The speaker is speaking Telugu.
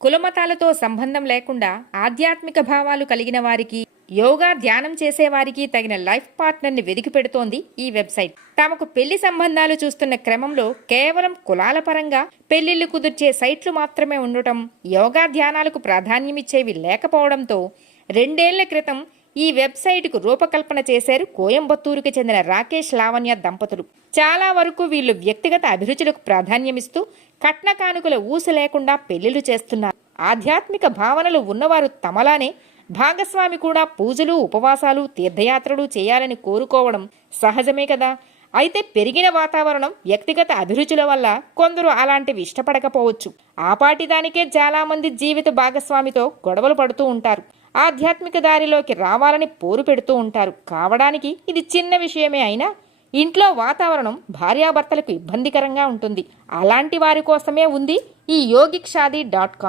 కులమతాలతో సంబంధం లేకుండా ఆధ్యాత్మిక భావాలు కలిగిన వారికి, యోగా ధ్యానం చేసేవారికి తగిన లైఫ్ పార్ట్నర్ని వెదికి పెడుతోంది ఈ వెబ్సైట్. తమకు పెళ్లి సంబంధాలు చూస్తున్న క్రమంలో కేవలం కులాల పరంగా పెళ్లిళ్లు కుదిర్చే సైట్లు మాత్రమే ఉండటం, యోగా ధ్యానాలకు ప్రాధాన్యమిచ్చేవి లేకపోవడంతో 2 ఏళ్ల క్రితం ఈ వెబ్సైట్కు రూపకల్పన చేశారు కోయంబత్తూరుకు చెందిన రాకేష్ లావణ్య దంపతులు. చాలా వరకు వీళ్ళు వ్యక్తిగత అభిరుచులకు ప్రాధాన్యమిస్తూ కట్న కానుకల ఊసు లేకుండా పెళ్లిళ్లు చేస్తున్నారు. ఆధ్యాత్మిక భావనలు ఉన్నవారు తమలానే భాగస్వామి కూడా పూజలు, ఉపవాసాలు, తీర్థయాత్రలు చేయాలని కోరుకోవడం సహజమే కదా. అయితే పెరిగిన వాతావరణం, వ్యక్తిగత అభిరుచుల వల్ల కొందరు అలాంటివి ఇష్టపడకపోవచ్చు. ఆపాటిదానికే చాలా మంది జీవిత భాగస్వామితో గొడవలు పడుతూ ఉంటారు. ఆధ్యాత్మిక దారిలోకి రావాలని పోరు పెడుతూ ఉంటారు. కావడానికి ఇది చిన్న విషయమే అయినా ఇంట్లో వాతావరణం భార్యాభర్తలకు ఇబ్బందికరంగా ఉంటుంది. అలాంటి వారి కోసమే ఉంది ఈ yogikshaadi.com.